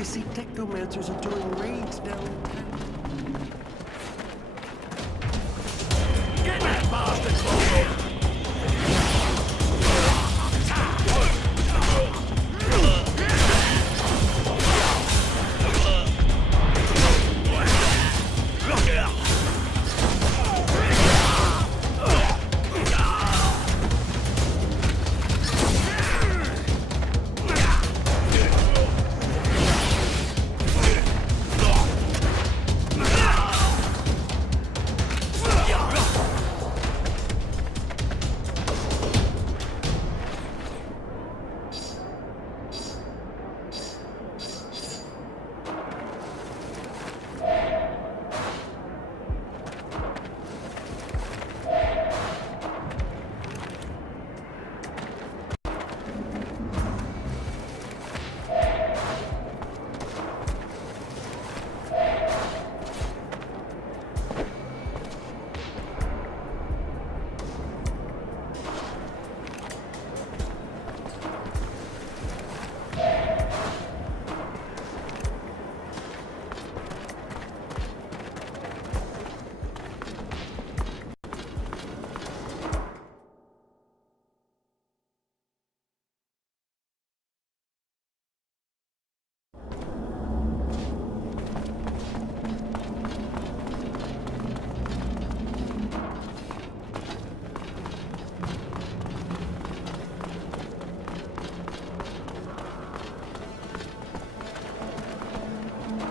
They say technomancers are doing raids down in town. Get that bastard moving!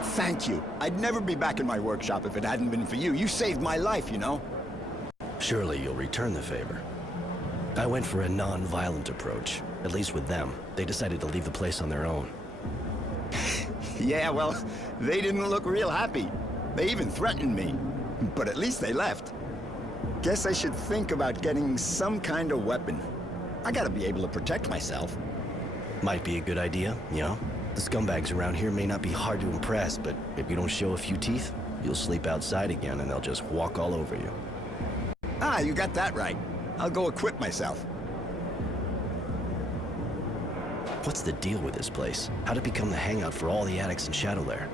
Thank you. I'd never be back in my workshop if it hadn't been for you. You saved my life, you know? Surely you'll return the favor. I went for a non-violent approach. At least with them. They decided to leave the place on their own. Yeah, well, they didn't look real happy. They even threatened me. But at least they left. Guess I should think about getting some kind of weapon. I gotta be able to protect myself. Might be a good idea, you know? The scumbags around here may not be hard to impress, but if you don't show a few teeth, you'll sleep outside again and they'll just walk all over you. Ah, you got that right. I'll go equip myself. What's the deal with this place? How'd it become the hangout for all the addicts in Shadowlair?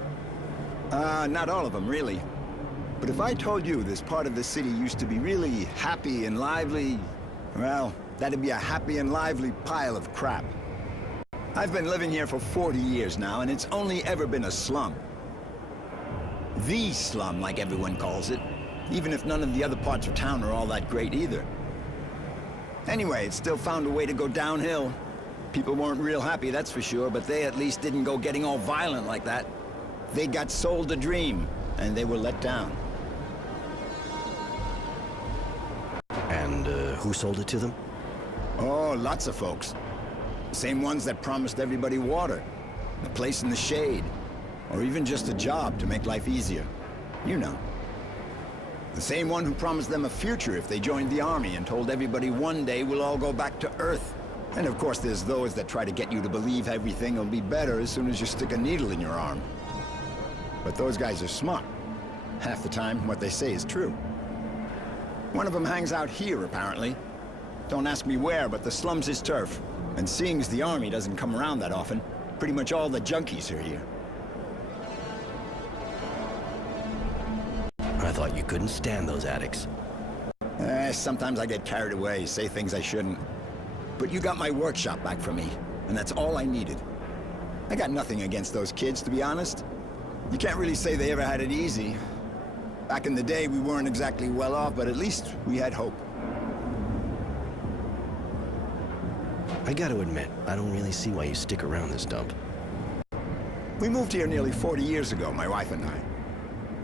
Not all of them, really. But if I told you this part of the city used to be really happy and lively, well, that'd be a happy and lively pile of crap. I've been living here for 40 years now, and it's only ever been a slum. The slum, like everyone calls it, even if none of the other parts of town are all that great either. Anyway, it still found a way to go downhill. People weren't real happy, that's for sure, but they at least didn't go getting all violent like that. They got sold a dream, and they were let down. And, who sold it to them? Oh, lots of folks. Same ones that promised everybody water, a place in the shade, or even just a job to make life easier. You know. The same one who promised them a future if they joined the army and told everybody one day we'll all go back to Earth. And of course there's those that try to get you to believe everything will be better as soon as you stick a needle in your arm. But those guys are smart. Half the time, what they say is true. One of them hangs out here, apparently. Don't ask me where, but the slum's his turf. And seeing as the army doesn't come around that often, pretty much all the junkies are here. I thought you couldn't stand those addicts. Sometimes I get carried away, say things I shouldn't. But you got my workshop back for me, and that's all I needed. I got nothing against those kids, to be honest. You can't really say they ever had it easy. Back in the day, we weren't exactly well off, but at least we had hope. I gotta admit, I don't really see why you stick around this dump. We moved here nearly 40 years ago, my wife and I.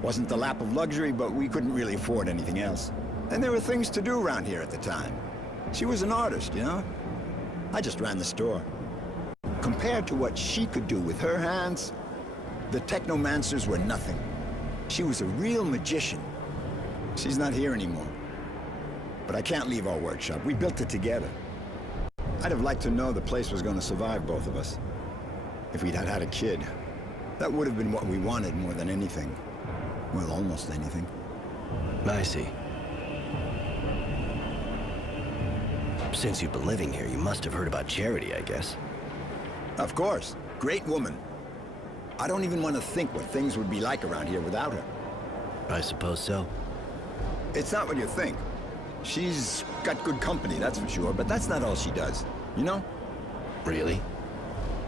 Wasn't the lap of luxury, but we couldn't really afford anything else. And there were things to do around here at the time. She was an artist, you know? I just ran the store. Compared to what she could do with her hands, the technomancers were nothing. She was a real magician. She's not here anymore. But I can't leave our workshop. We built it together. I'd have liked to know the place was going to survive both of us. If we'd had a kid, that would have been what we wanted more than anything. Well, almost anything. I see. Since you've been living here, you must have heard about Charity, I guess. Of course. Great woman. I don't even want to think what things would be like around here without her. I suppose so. It's not what you think. She's got good company, that's for sure, but that's not all she does. You know? Really?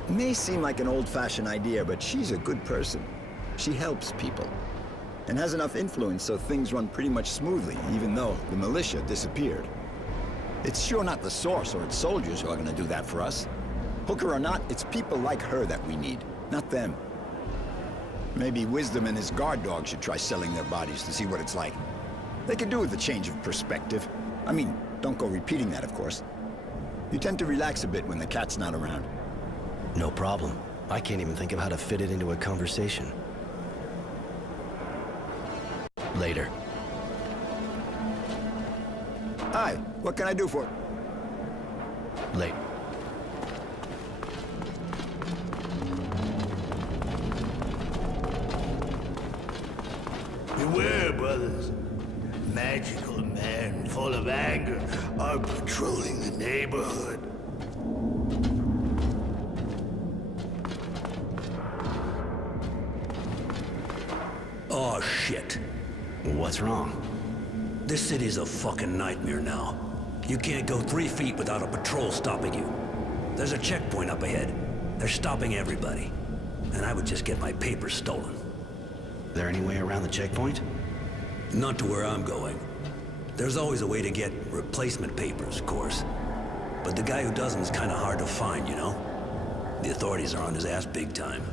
May seem like an old-fashioned idea, but she's a good person. She helps people. And has enough influence so things run pretty much smoothly, even though the militia disappeared. It's sure not the Source or its soldiers who are gonna do that for us. Hooker or not, it's people like her that we need, not them. Maybe Wisdom and his guard dog should try selling their bodies to see what it's like. They could do with a change of perspective. I mean, don't go repeating that, of course. You tend to relax a bit when the cat's not around. No problem. I can't even think of how to fit it into a conversation. Later. Hi, what can I do for... Late. Beware, brothers. Magical men full of anger are patrolling the neighborhood. Oh, shit. What's wrong? This city's a fucking nightmare now. You can't go 3 feet without a patrol stopping you. There's a checkpoint up ahead. They're stopping everybody. And I would just get my papers stolen. There any way around the checkpoint? Not to where I'm going. There's always a way to get replacement papers, of course. But the guy who doesn't is kind of hard to find, you know? The authorities are on his ass big time.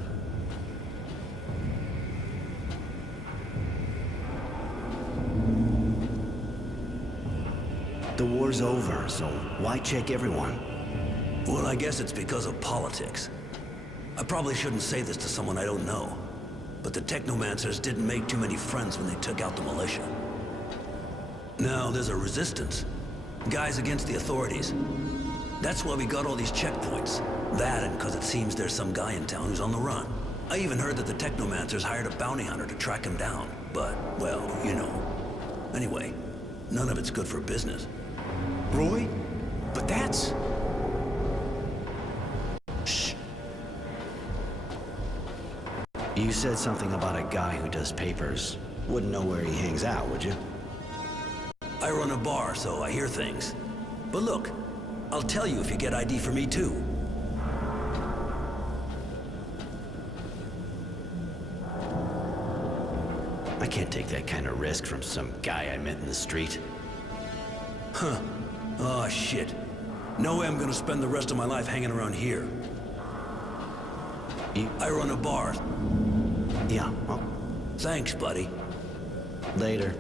The war's over, so why check everyone? Well, I guess it's because of politics. I probably shouldn't say this to someone I don't know, but the Technomancers didn't make too many friends when they took out the militia. Now there's a resistance. Guys against the authorities. That's why we got all these checkpoints. That and because it seems there's some guy in town who's on the run. I even heard that the Technomancers hired a bounty hunter to track him down. But, well, you know. Anyway, none of it's good for business. Roy? But that's... Shh. You said something about a guy who does papers. Wouldn't know where he hangs out, would you? I run a bar, so I hear things. But look, I'll tell you if you get ID for me too. I can't take that kind of risk from some guy I met in the street. Huh. Oh, shit. No way I'm gonna spend the rest of my life hanging around here. I run a bar. Yeah, well, Thanks, buddy. later.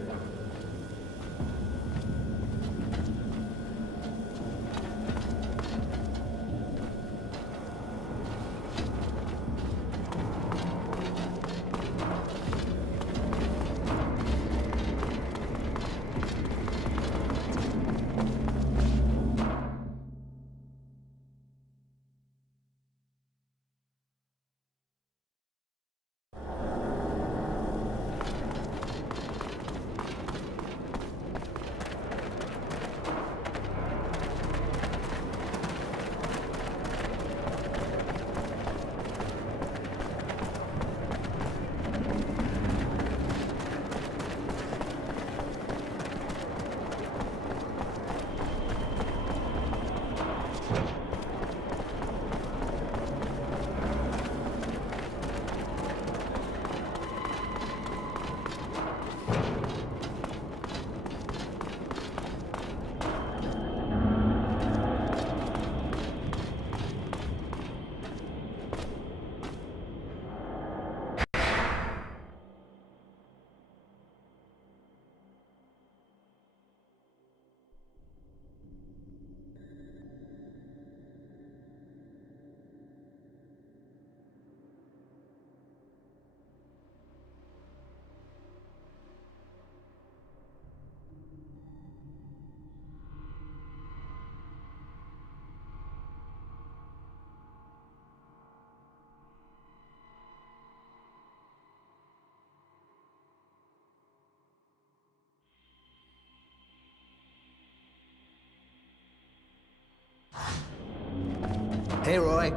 Hey, Roy.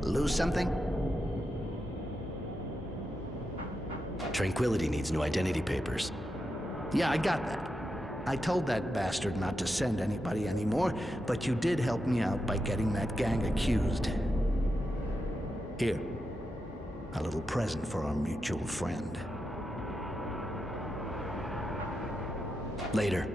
Lose something? Tranquility needs new identity papers. Yeah, I got that. I told that bastard not to send anybody anymore, but you did help me out by getting that gang accused. Here, a little present for our mutual friend. Later.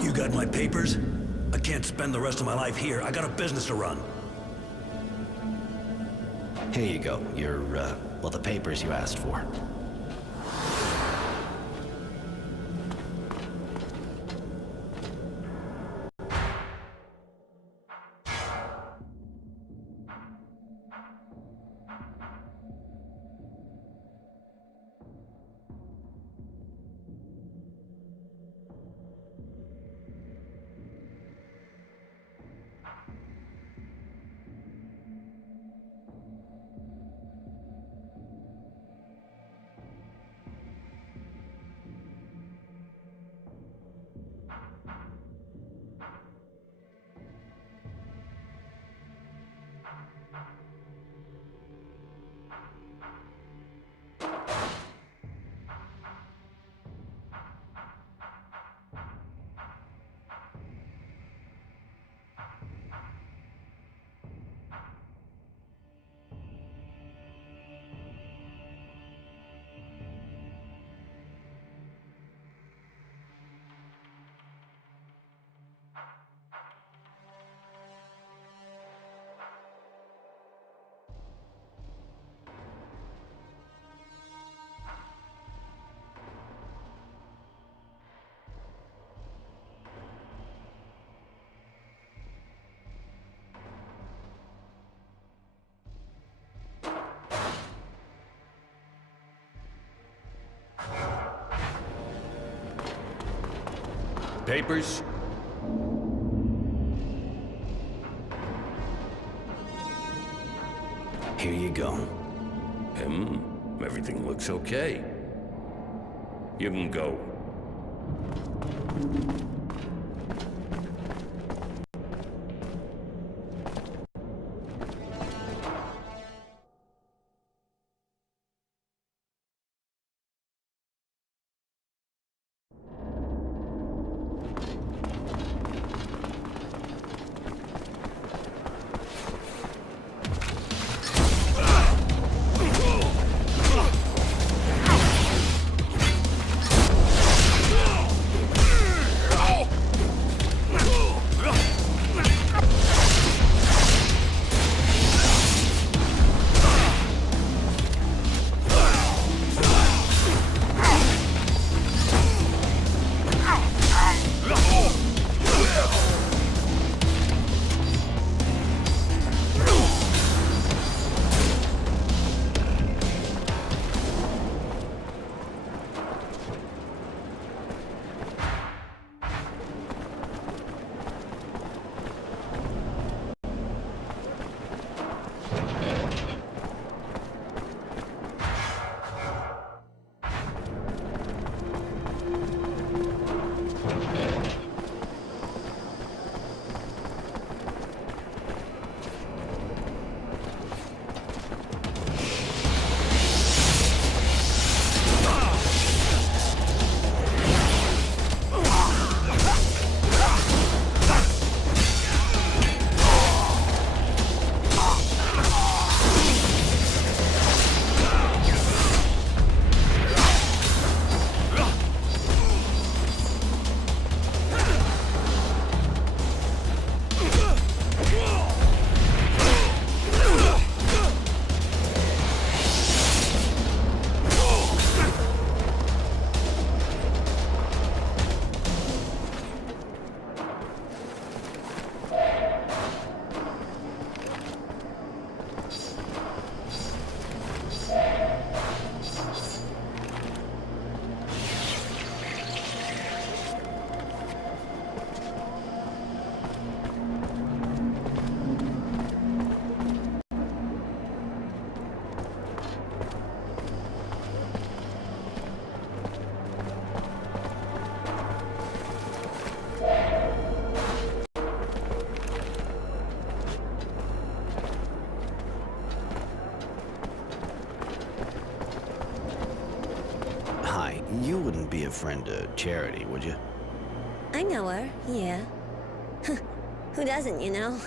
You got my papers? I can't spend the rest of my life here. I got a business to run. Here you go. Your, well, the papers you asked for. Papers? Here you go. Everything looks okay. You can go. be a friend to Charity, would you? I know her, yeah. Who doesn't, you know?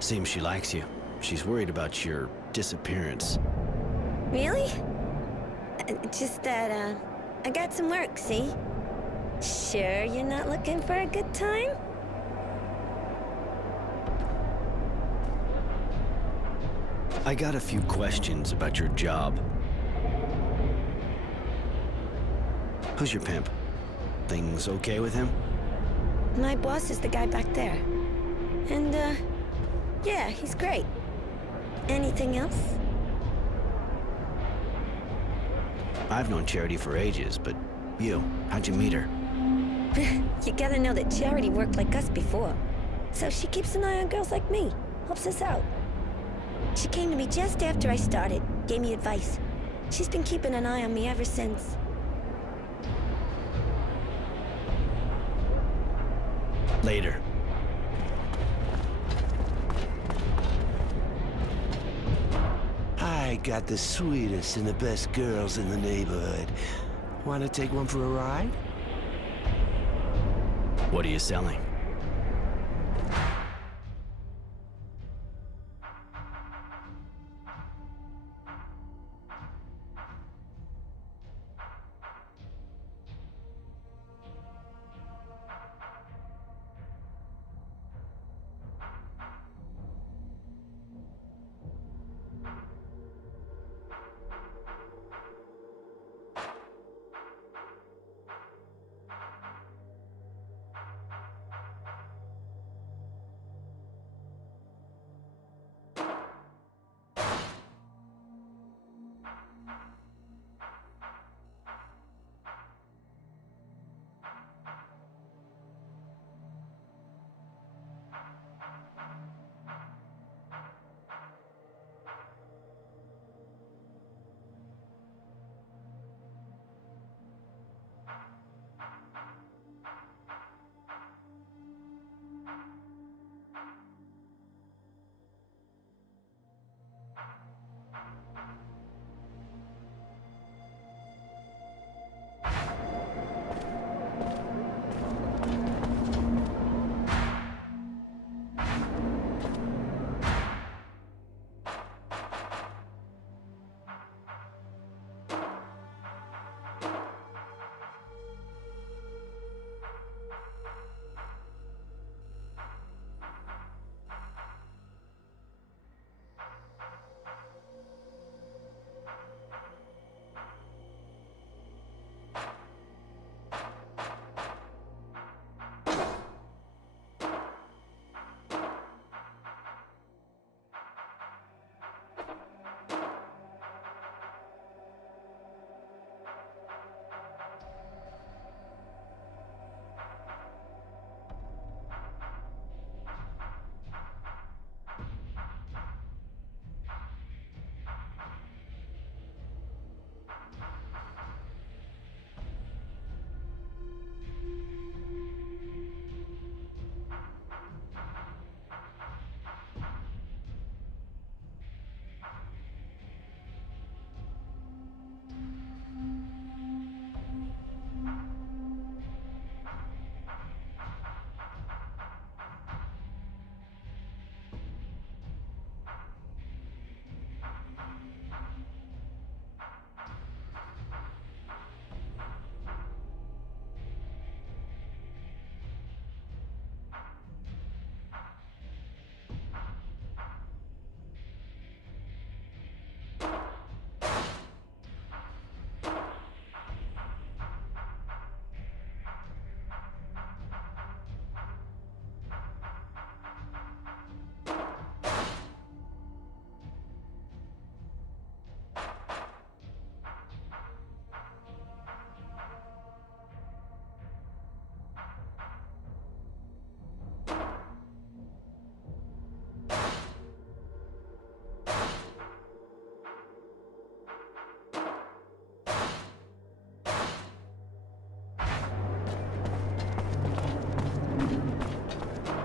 Seems she likes you. She's worried about your disappearance. Really? Just that, I got some work, see? Sure you're not looking for a good time? I got a few questions about your job. Who's your pimp? Things okay with him? My boss is the guy back there. And, yeah, he's great. Anything else? I've known Charity for ages, but how'd you meet her? You gotta know that Charity worked like us before. So she keeps an eye on girls like me, helps us out. She came to me just after I started, gave me advice. She's been keeping an eye on me ever since. Later. I got the sweetest and the best girls in the neighborhood. Want to take one for a ride? What are you selling?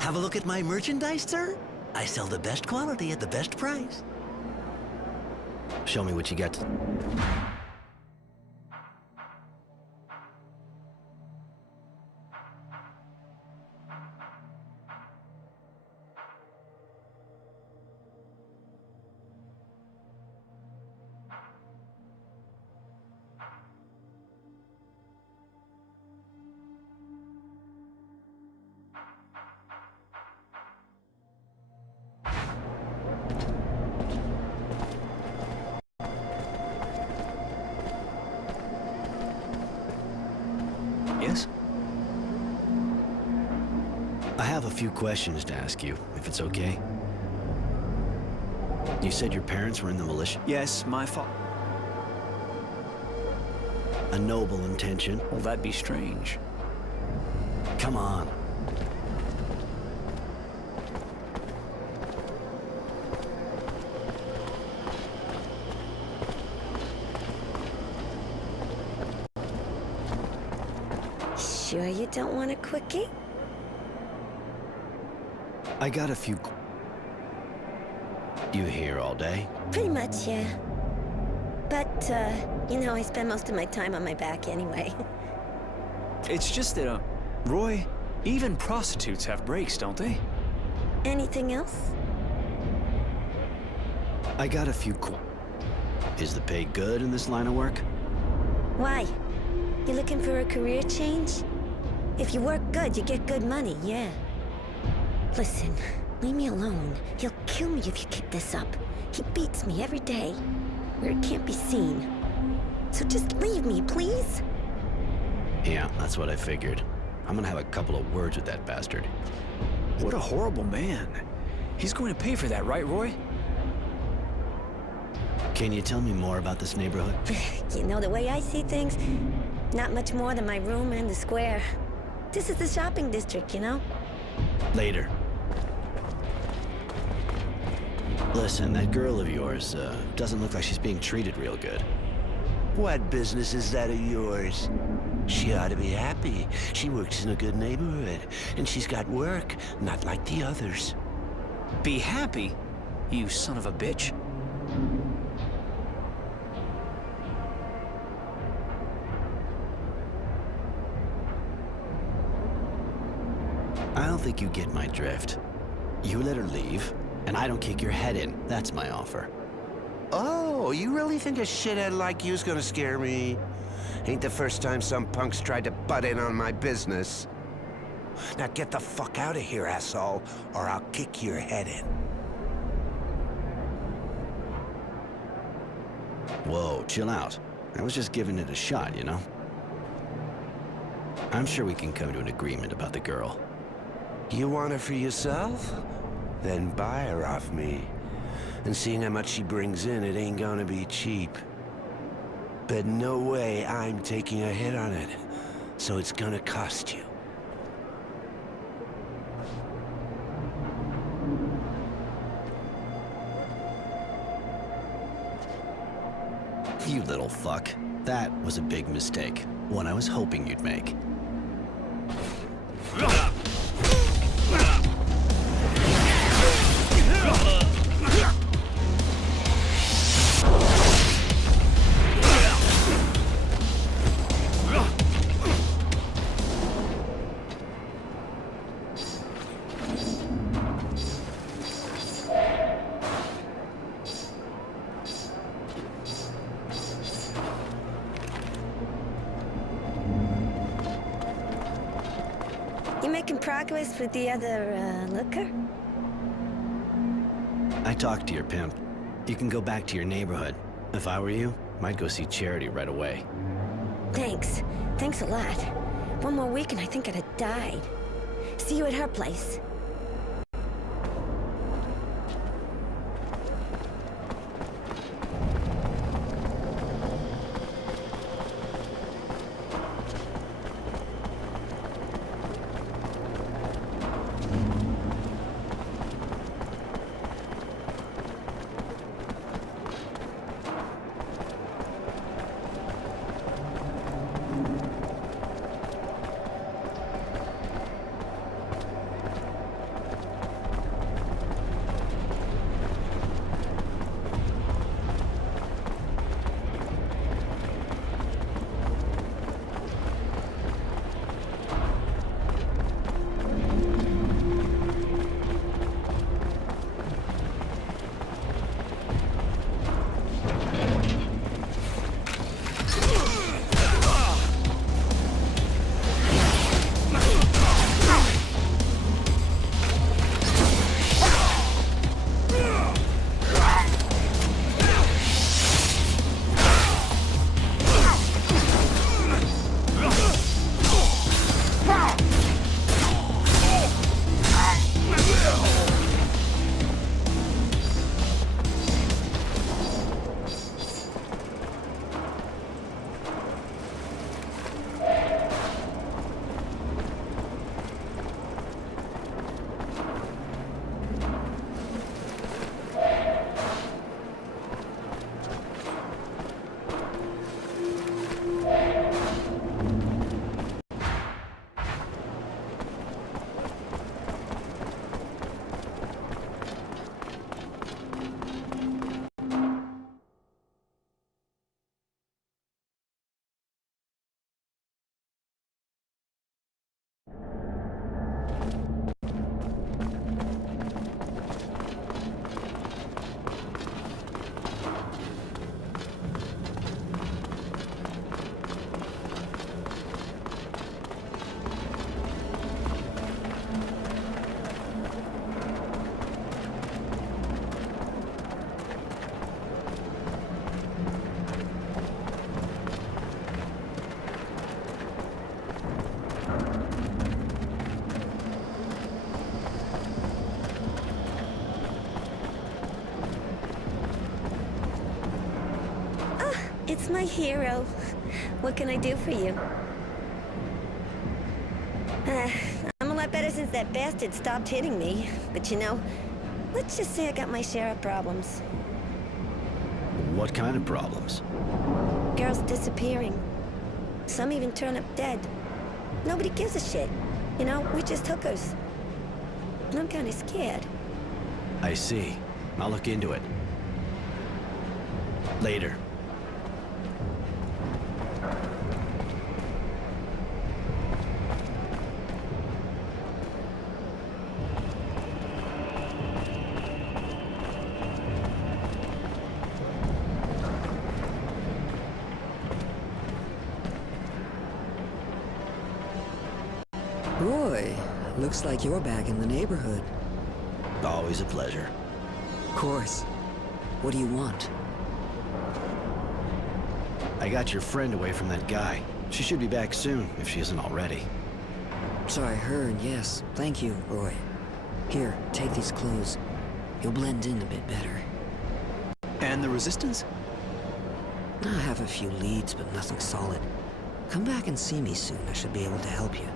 Have a look at my merchandise, sir? I sell the best quality at the best price. Show me what you got. Yes? I have a few questions to ask you, if it's okay. You said your parents were in the militia? Yes, my fault. A noble intention. Well, that'd be strange. Come on. Sure you don't want a quickie? I got a few... You here all day? Pretty much, yeah. But, you know, I spend most of my time on my back anyway. It's just that, Roy, even prostitutes have breaks, don't they? Anything else? I got a few... Is the pay good in this line of work? Why? You looking for a career change? If you work good, you get good money, yeah. Listen, leave me alone. He'll kill me if you keep this up. He beats me every day, where it can't be seen. So just leave me, please? Yeah, that's what I figured. I'm gonna have a couple of words with that bastard. What a horrible man. He's going to pay for that, right, Roy? Can you tell me more about this neighborhood? You know, the way I see things, not much more than my room and the square. This is the shopping district, you know? Later. Listen, that girl of yours, doesn't look like she's being treated real good. What business is that of yours? She ought to be happy. She works in a good neighborhood, and she's got work, not like the others. Be happy? You son of a bitch. I don't think you get my drift. You let her leave, and I don't kick your head in. That's my offer. Oh, you really think a shithead like you's gonna scare me? Ain't the first time some punks tried to butt in on my business. Now get the fuck out of here, asshole, or I'll kick your head in. Whoa, chill out. I was just giving it a shot, you know? I'm sure we can come to an agreement about the girl. You want her for yourself? Then buy her off me. And seeing how much she brings in, it ain't gonna be cheap. But no way I'm taking a hit on it. So it's gonna cost you. You little fuck. That was a big mistake. One I was hoping you'd make. You making progress with the other, looker? I talked to your pimp. You can go back to your neighborhood. If I were you, I'd go see Charity right away. Thanks. Thanks a lot. One more week and I think I'd have died. See you at her place. It's my hero. What can I do for you? I'm a lot better since that bastard stopped hitting me. But you know, let's just say I got my share of problems. What kind of problems? Girls disappearing. Some even turn up dead. Nobody gives a shit. You know, we're just hookers. And I'm kind of scared. I see. I'll look into it. Later. Roy, looks like you're back in the neighborhood. Always a pleasure. Of course. What do you want? I got your friend away from that guy. She should be back soon, if she isn't already. So I heard, yes. Thank you, Roy. Here, take these clothes. You'll blend in a bit better. And the Resistance? I have a few leads, but nothing solid. Come back and see me soon. I should be able to help you.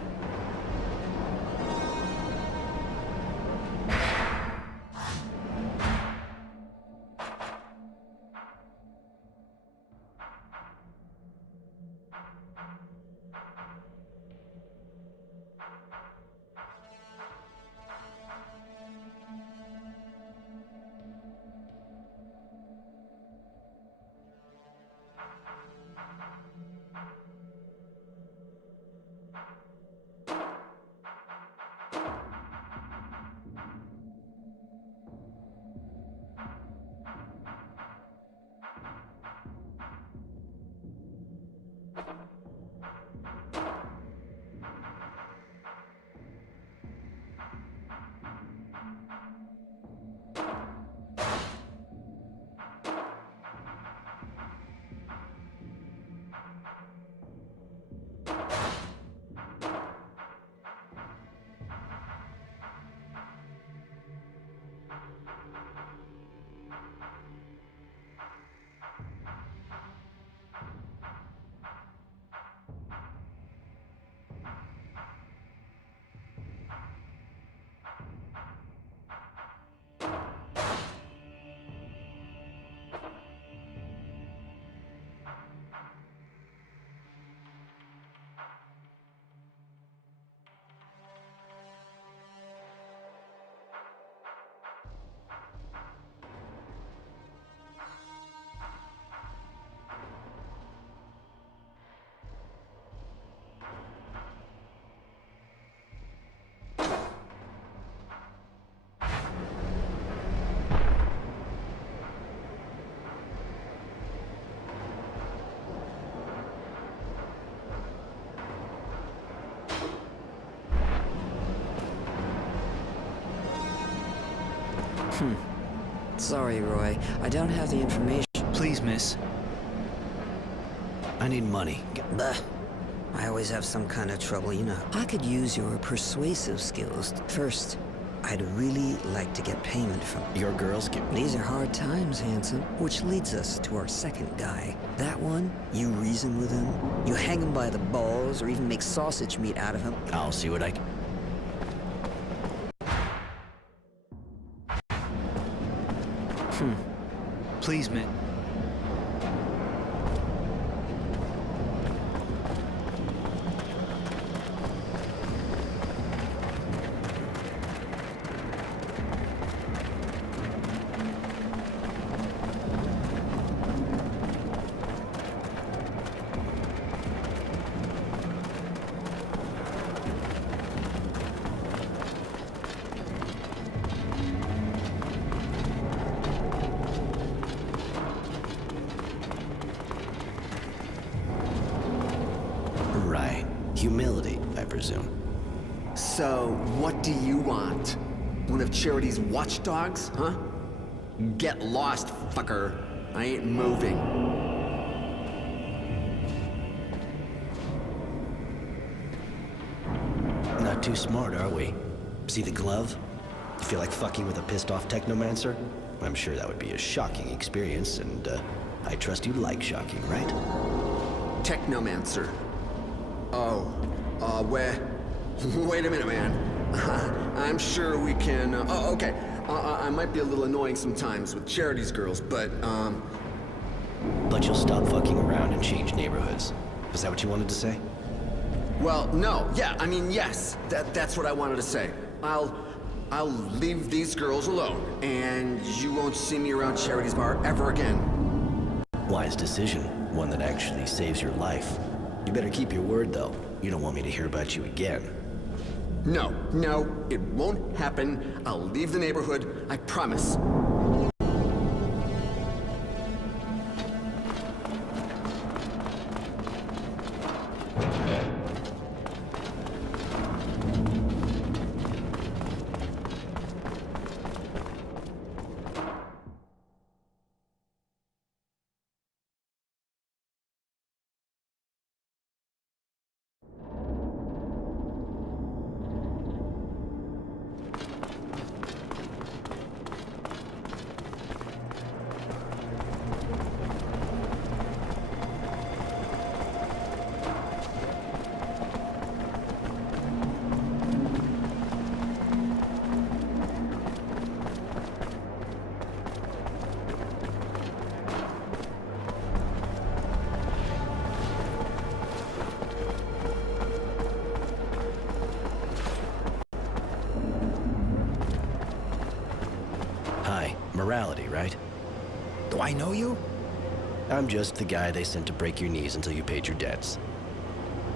Sorry, Roy. I don't have the information. Please, miss. I need money. Bah. I always have some kind of trouble, you know. I could use your persuasive skills. First, I'd really like to get payment from Your girls get... These are hard times, handsome. Which leads us to our second guy. That one, you reason with him. You hang him by the balls, or even make sausage meat out of him. I'll see what I can... Please, miss. Humility, I presume. So, what do you want? One of Charity's watchdogs, huh? Get lost, fucker. I ain't moving. Not too smart, are we? See the glove? Feel like fucking with a pissed-off technomancer? I'm sure that would be a shocking experience, and, I trust you like shocking, right? Technomancer. Oh, wait a minute, man. I'm sure we can, oh, okay. I might be a little annoying sometimes with Charity's girls, but, But you'll stop fucking around and change neighborhoods. Is that what you wanted to say? well, no, yeah, I mean, yes. That's what I wanted to say. I'll leave these girls alone, and you won't see me around Charity's bar ever again. Wise decision. One that actually saves your life. You better keep your word, though. You don't want me to hear about you again. No, it won't happen. I'll leave the neighborhood, I promise. Morality, right? Do I know you? I'm just the guy they sent to break your knees until you paid your debts.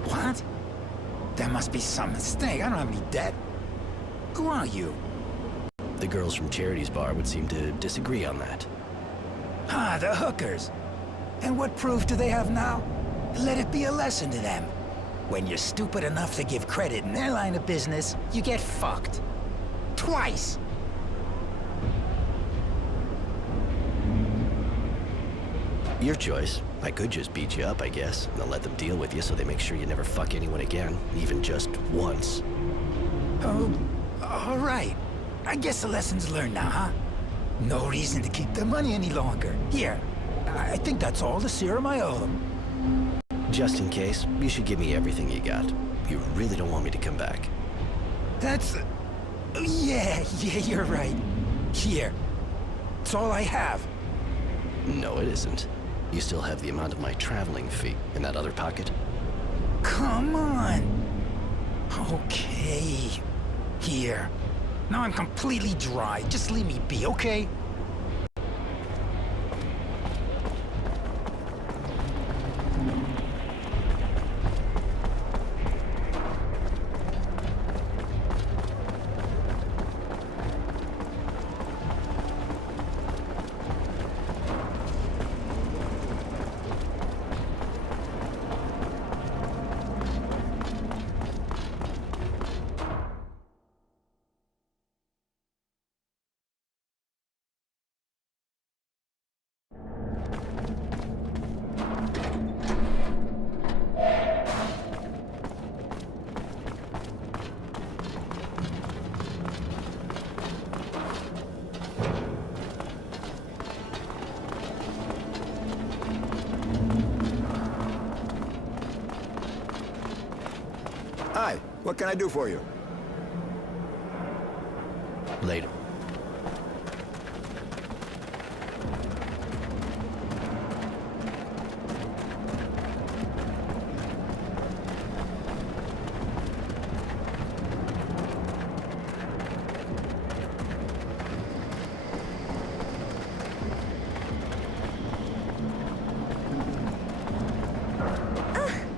What? There must be some mistake. I don't have any debt. Who are you? The girls from Charity's bar would seem to disagree on that. Ah, the hookers. And what proof do they have now? Let it be a lesson to them. When you're stupid enough to give credit in their line of business, you get fucked. Twice. Your choice. I could just beat you up, I guess, and then let them deal with you so they make sure you never fuck anyone again, even just once. Oh, all right. I guess the lesson's learned now, huh? No reason to keep the money any longer. Here, I think that's all the serum I owe them. Just in case, you should give me everything you got. You really don't want me to come back. That's... Yeah, you're right. Here. It's all I have. No, it isn't. You still have the amount of my traveling fee in that other pocket. Come on. Okay. Here. Now I'm completely dry. Just leave me be, okay? Hi, what can I do for you? Later.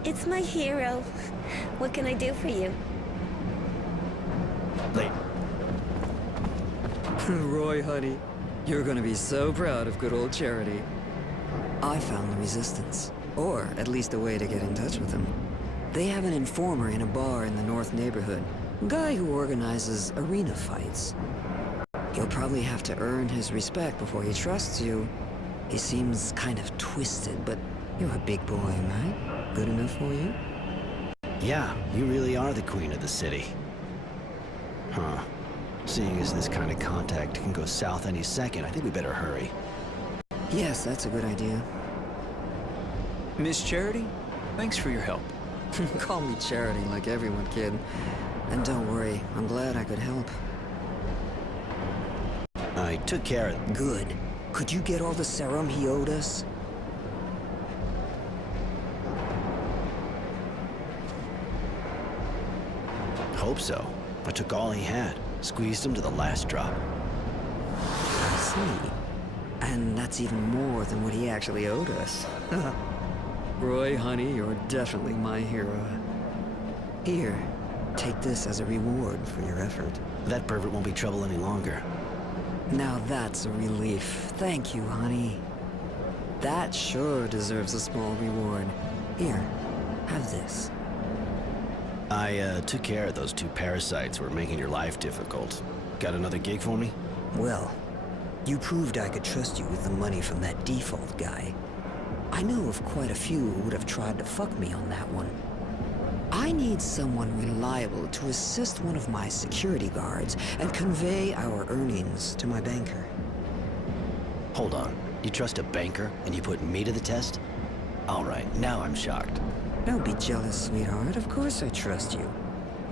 It's my hero. What can I do for you? Late. Roy, honey, you're gonna be so proud of good old Charity. I found the Resistance, or at least a way to get in touch with them. They have an informer in a bar in the North neighborhood, a guy who organizes arena fights. You'll probably have to earn his respect before he trusts you. He seems kind of twisted, but you're a big boy, right? Good enough for you? Yeah, you really are the queen of the city. Huh. Seeing as this kind of contact can go south any second, I think we better hurry. Yes, that's a good idea. Miss Charity, thanks for your help. Call me Charity like everyone, kid. And don't worry, I'm glad I could help. I took care of... Good. Could you get all the serum he owed us? Hope so. I took all he had, squeezed him to the last drop. I see. And that's even more than what he actually owed us. Roy, honey, you're definitely my hero. Here, take this as a reward for your effort. That pervert won't be trouble any longer. Now that's a relief. Thank you, honey. That sure deserves a small reward. Here, have this. I took care of those 2 parasites who were making your life difficult. Got another gig for me? Well, you proved I could trust you with the money from that default guy. I know of quite a few who would have tried to fuck me on that one. I need someone reliable to assist one of my security guards and convey our earnings to my banker. Hold on. You trust a banker and you put me to the test? All right, now I'm shocked. Don't be jealous, sweetheart. Of course I trust you.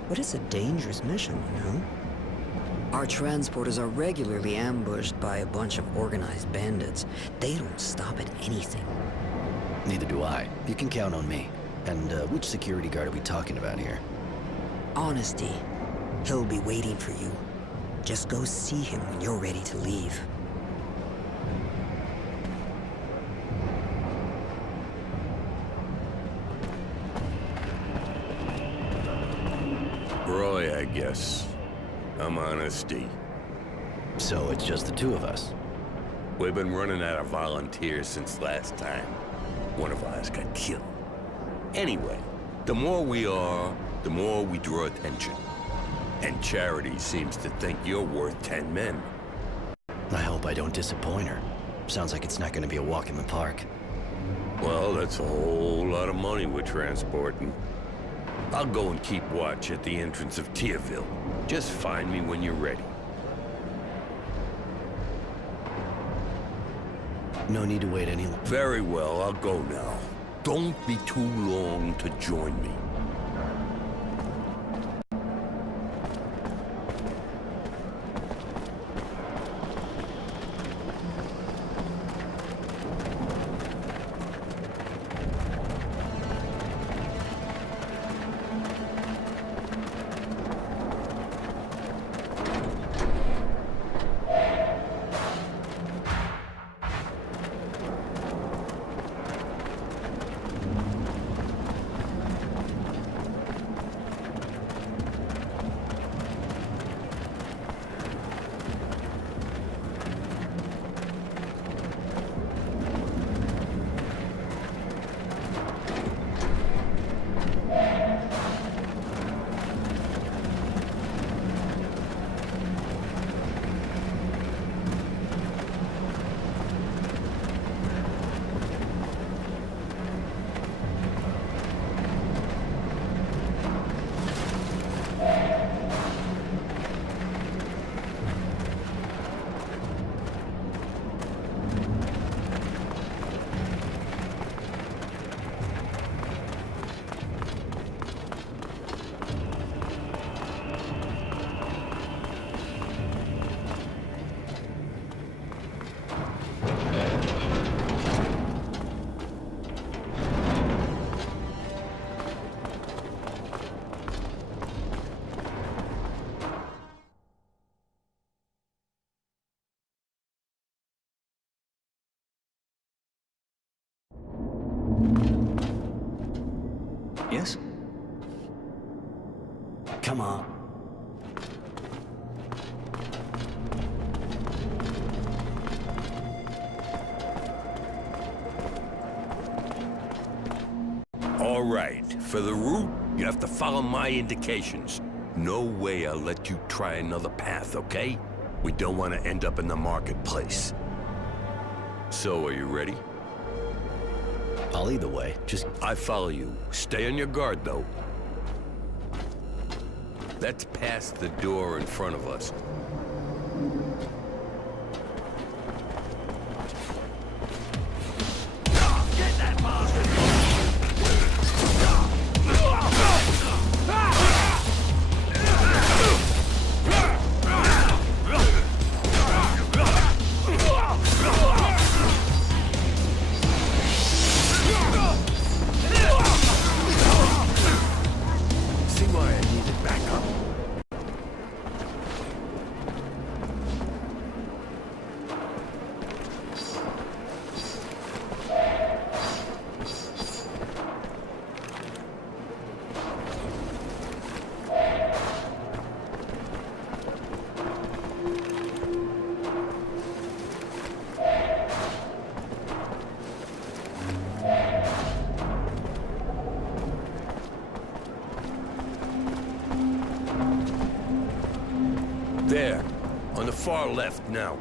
But it's a dangerous mission, you know? Our transporters are regularly ambushed by a bunch of organized bandits. They don't stop at anything. Neither do I. You can count on me. And which security guard are we talking about here? Honesty. He'll be waiting for you. Just go see him when you're ready to leave. Roy, I guess. I'm Honesty. So it's just the 2 of us? We've been running out of volunteers since last time. One of us got killed. Anyway, the more we are, the more we draw attention. And Charity seems to think you're worth 10 men. I hope I don't disappoint her. Sounds like it's not going to be a walk in the park. Well, that's a whole lot of money we're transporting. I'll go and keep watch at the entrance of Tierville. Just find me when you're ready. No need to wait any longer. Very well, I'll go now. Don't be too long to join me. Yes? Come on. All right, for the route, you have to follow my indications. No way I'll let you try another path, okay? We don't want to end up in the marketplace. So, are you ready? I'll lead the way. Just... I follow you. Stay on your guard, though. That's past the door in front of us. Get that bastard! There, on the far left now.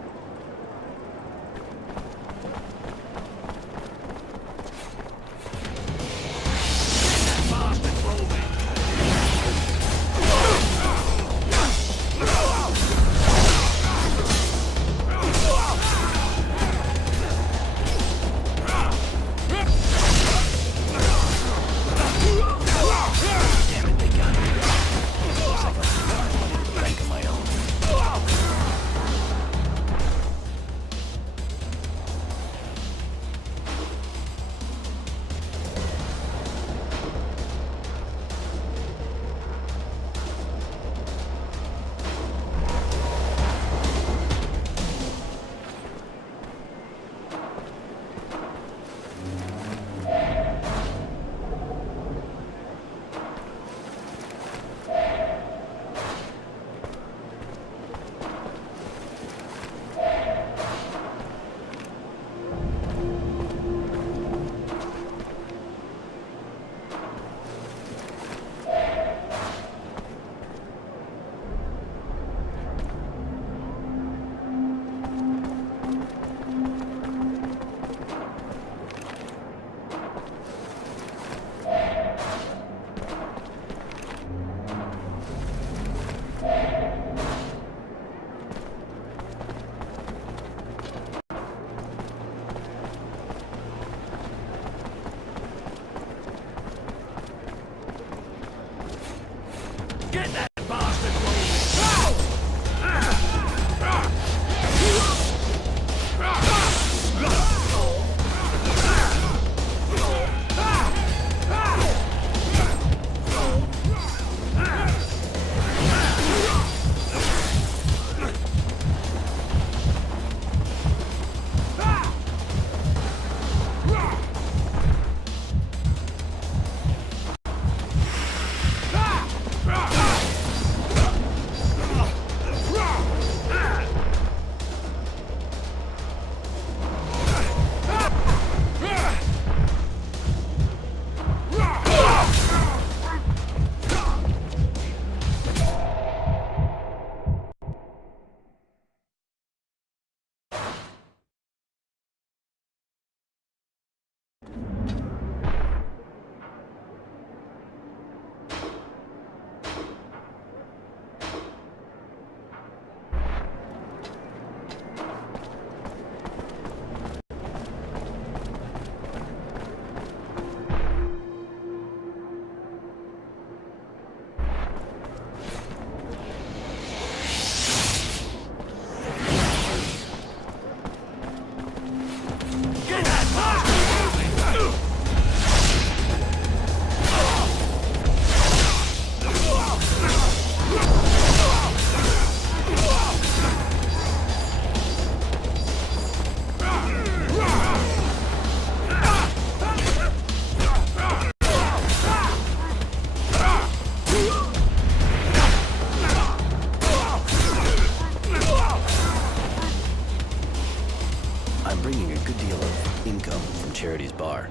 Charity's bar.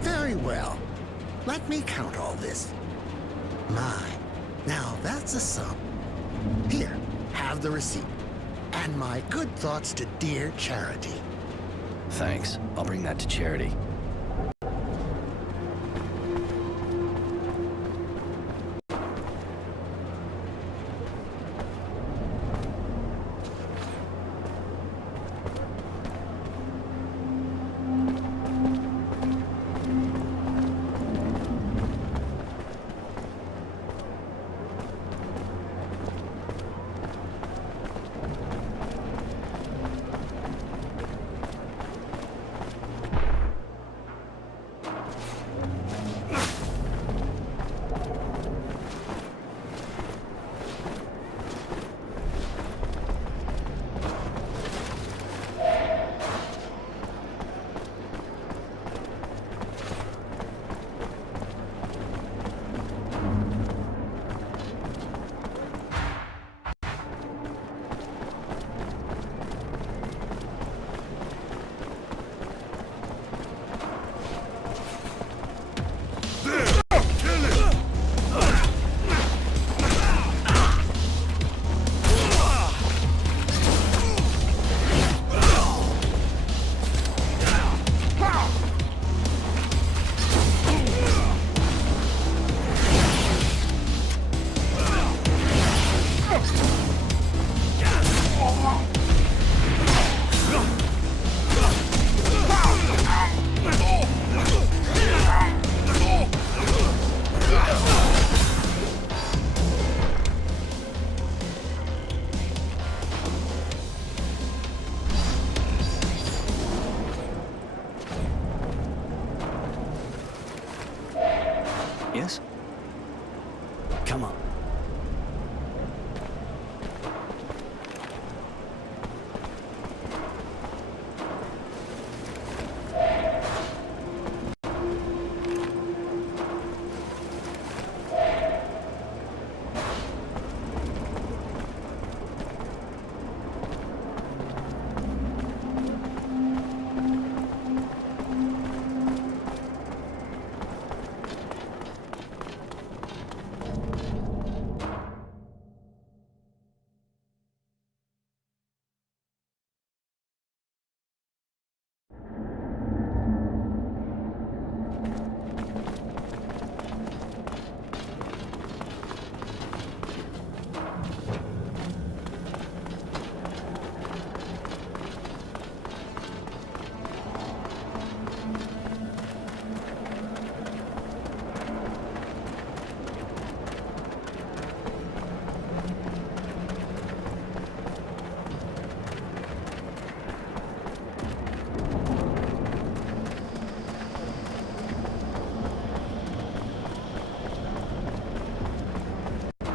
Very well. Let me count all this. My, now that's a sum. Here, have the receipt. And my good thoughts to dear Charity. Thanks. I'll bring that to Charity.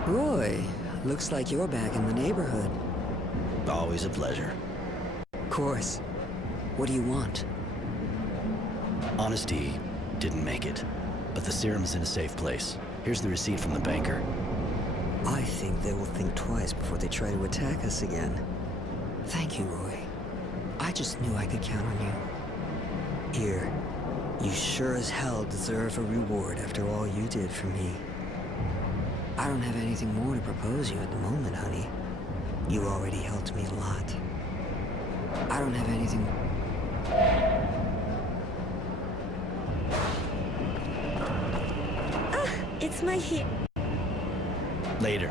Roy, looks like you're back in the neighborhood. Always a pleasure. Of course. What do you want? Honesty didn't make it, but the serum's in a safe place. Here's the receipt from the banker. I think they will think twice before they try to attack us again. Thank you, Roy. I just knew I could count on you. Here, you sure as hell deserve a reward after all you did for me. I don't have anything more to propose you at the moment, honey. You already helped me a lot. I don't have anything... Ah, it's my hair. Later.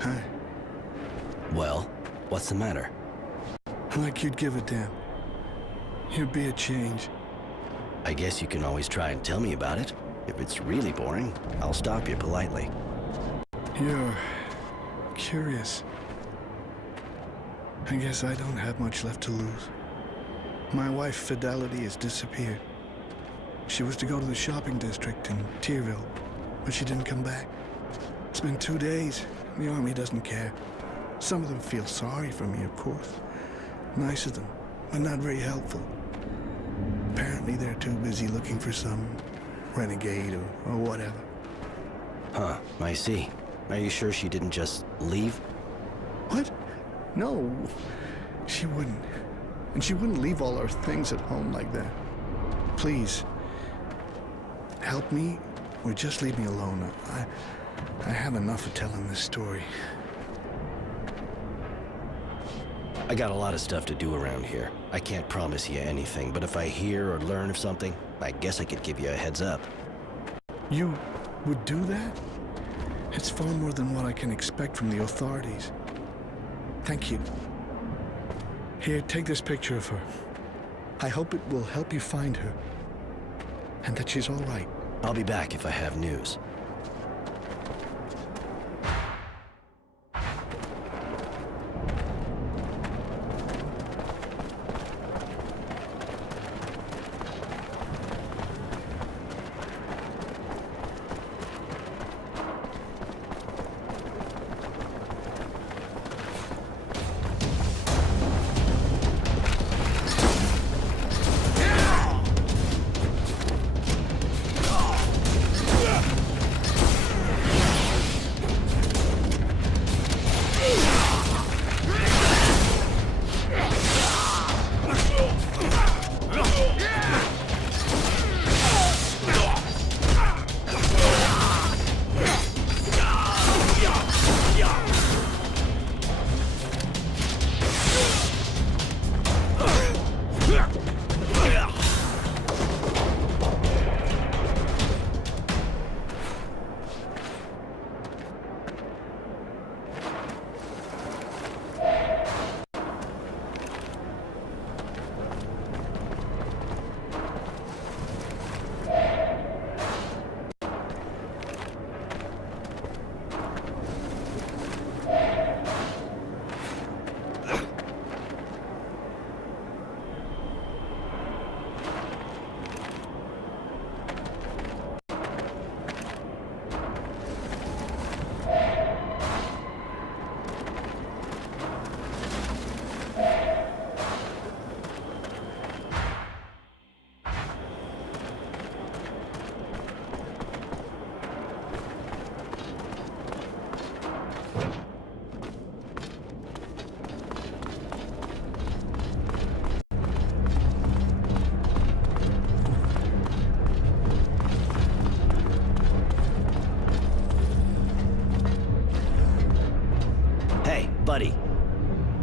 Hi. Well, what's the matter? Like you'd give a damn. You'd be a change. I guess you can always try and tell me about it. If it's really boring, I'll stop you politely. You're curious. I guess I don't have much left to lose. My wife, Fidelity, has disappeared. She was to go to the shopping district in Tierville, but she didn't come back. It's been 2 days. The army doesn't care. Some of them feel sorry for me, of course. Nice of them, but not very helpful. Apparently they're too busy looking for some renegade or whatever. Huh, I see. Are you sure she didn't just leave? What? No, she wouldn't. And she wouldn't leave all her things at home like that. Please, help me or just leave me alone. I have enough of telling this story. I got a lot of stuff to do around here. I can't promise you anything, but if I hear or learn of something, I guess I could give you a heads up. You would do that? It's far more than what I can expect from the authorities. Thank you. Here, take this picture of her. I hope it will help you find her. And that she's all right. I'll be back if I have news.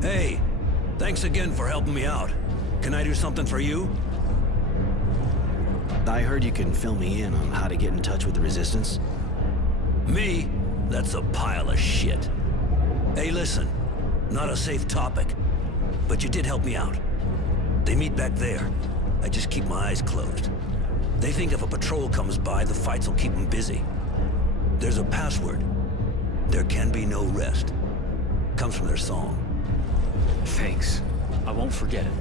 Hey, thanks again for helping me out. Can I do something for you? I heard you can fill me in on how to get in touch with the Resistance. Me? That's a pile of shit. Hey, listen. Not a safe topic. But you did help me out. They meet back there. I just keep my eyes closed. They think if a patrol comes by, the fights will keep them busy. There's a password. There can be no rest. Comes from their song. Thanks. I won't forget it.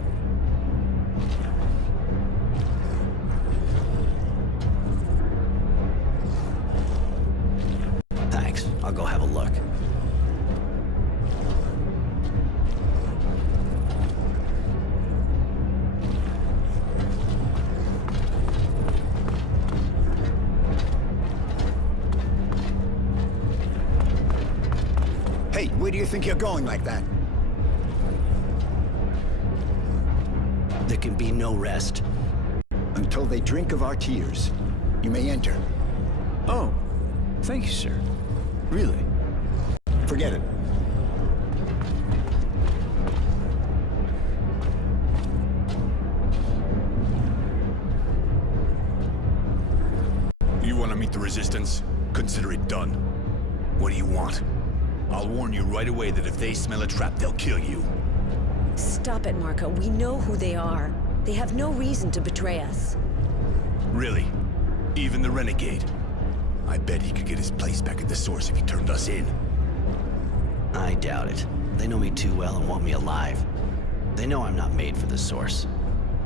Thanks. I'll go have a look. Hey, where do you think you're going like that? There can be no rest. Until they drink of our tears. You may enter. Oh, thank you, sir. Really? Forget it. You want to meet the Resistance? Consider it done. What do you want? I'll warn you right away that if they smell a trap, they'll kill you. Stop it, Marco. We know who they are. They have no reason to betray us. Really? Even the Renegade? I bet he could get his place back at the Source if he turned us in. I doubt it. They know me too well and want me alive. They know I'm not made for the Source.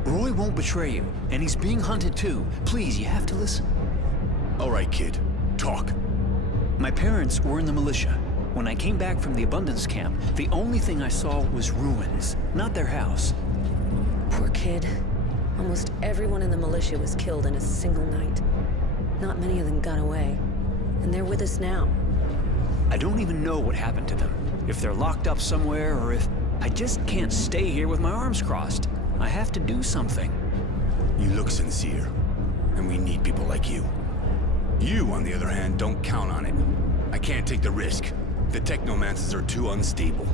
Roy won't betray you, and he's being hunted too. Please, you have to listen. All right, kid. Talk. My parents were in the militia. When I came back from the Abundance camp, the only thing I saw was ruins, not their house. Poor kid. Almost everyone in the militia was killed in a single night. Not many of them got away. And they're with us now. I don't even know what happened to them. If they're locked up somewhere, or if... I just can't stay here with my arms crossed. I have to do something. You look sincere. And we need people like you. You, on the other hand, don't count on it. I can't take the risk. The Technomancers are too unstable.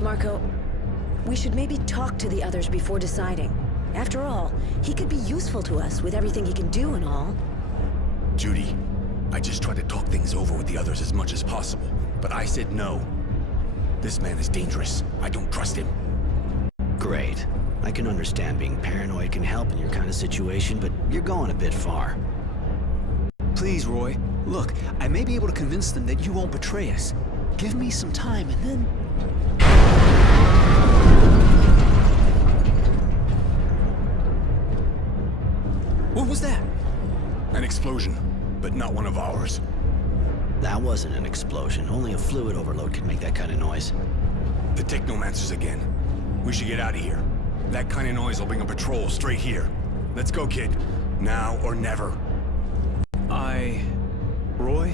Marco, we should maybe talk to the others before deciding. After all, he could be useful to us with everything he can do and all. Judy, I just tried to talk things over with the others as much as possible, but I said no. This man is dangerous. I don't trust him. Great. I can understand being paranoid can help in your kind of situation, but you're going a bit far. Please, Roy. Look, I may be able to convince them that you won't betray us. Give me some time, and then... What was that? An explosion, but not one of ours. That wasn't an explosion. Only a fluid overload can make that kind of noise. The Technomancers again. We should get out of here. That kind of noise will bring a patrol straight here. Let's go, kid. Now or never. Roy?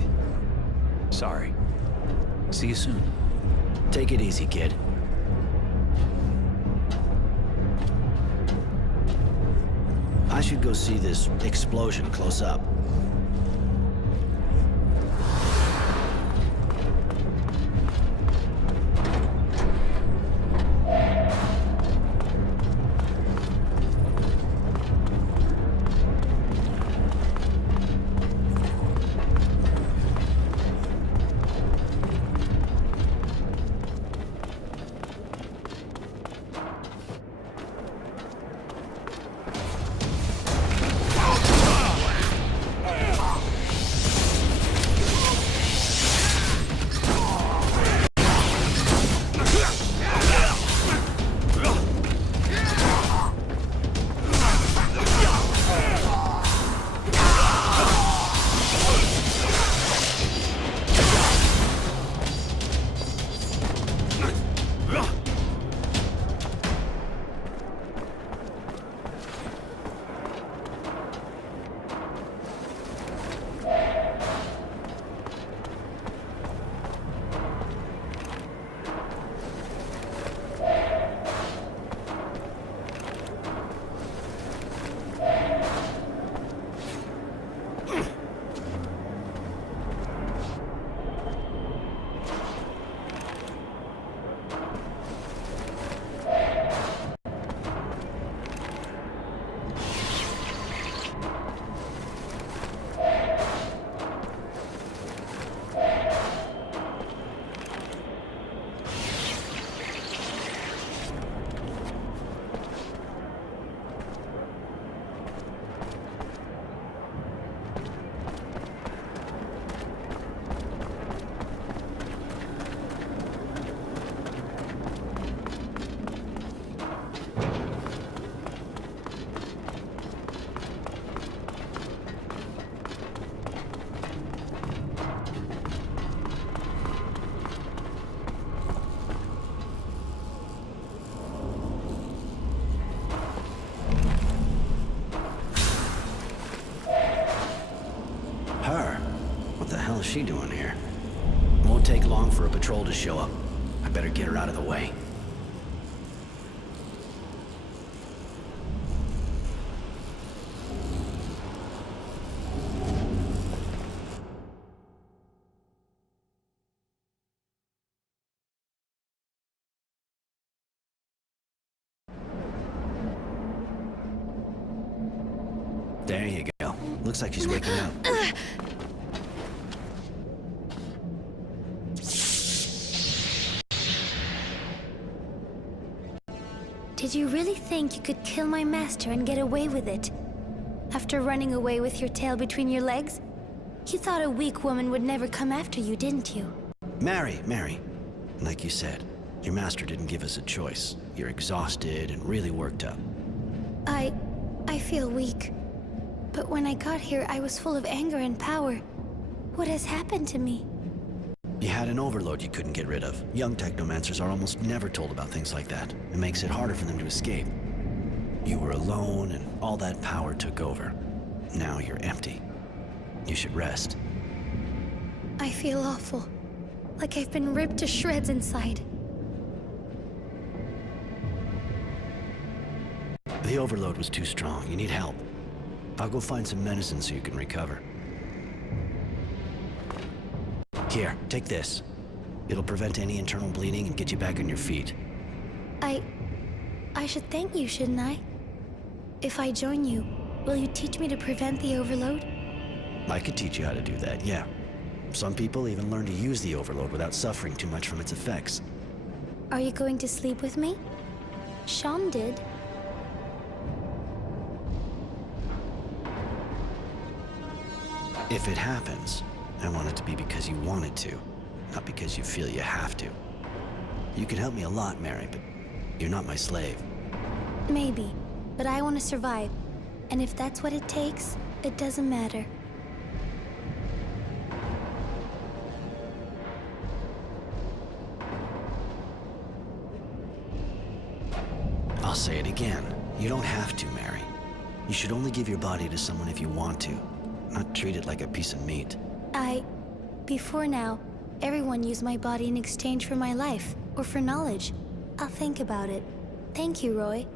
Sorry. See you soon. Take it easy, kid. I should go see this explosion close up. she doing here? Won't take long for a patrol to show up. I better get her out of the way. There you go. Looks like she's waking up. Did you really think you could kill my master and get away with it? After running away with your tail between your legs? You thought a weak woman would never come after you, didn't you? Mary. Like you said, your master didn't give us a choice. You're exhausted and really worked up. I feel weak. But when I got here, I was full of anger and power. What has happened to me? You had an overload you couldn't get rid of. Young technomancers are almost never told about things like that. It makes it harder for them to escape. You were alone, and all that power took over. Now you're empty. You should rest. I feel awful. Like I've been ripped to shreds inside. The overload was too strong. You need help. I'll go find some medicine so you can recover. Here, take this. It'll prevent any internal bleeding and get you back on your feet. I should thank you, shouldn't I? If I join you, will you teach me to prevent the overload? I could teach you how to do that, yeah. Some people even learn to use the overload without suffering too much from its effects. Are you going to sleep with me? Sean did. If it happens, I want it to be because you want it to, not because you feel you have to. You can help me a lot, Mary, but you're not my slave. Maybe, but I want to survive. And if that's what it takes, it doesn't matter. I'll say it again. You don't have to, Mary. You should only give your body to someone if you want to, not treat it like a piece of meat. Before now, everyone used my body in exchange for my life, or for knowledge. I'll think about it. Thank you, Roy.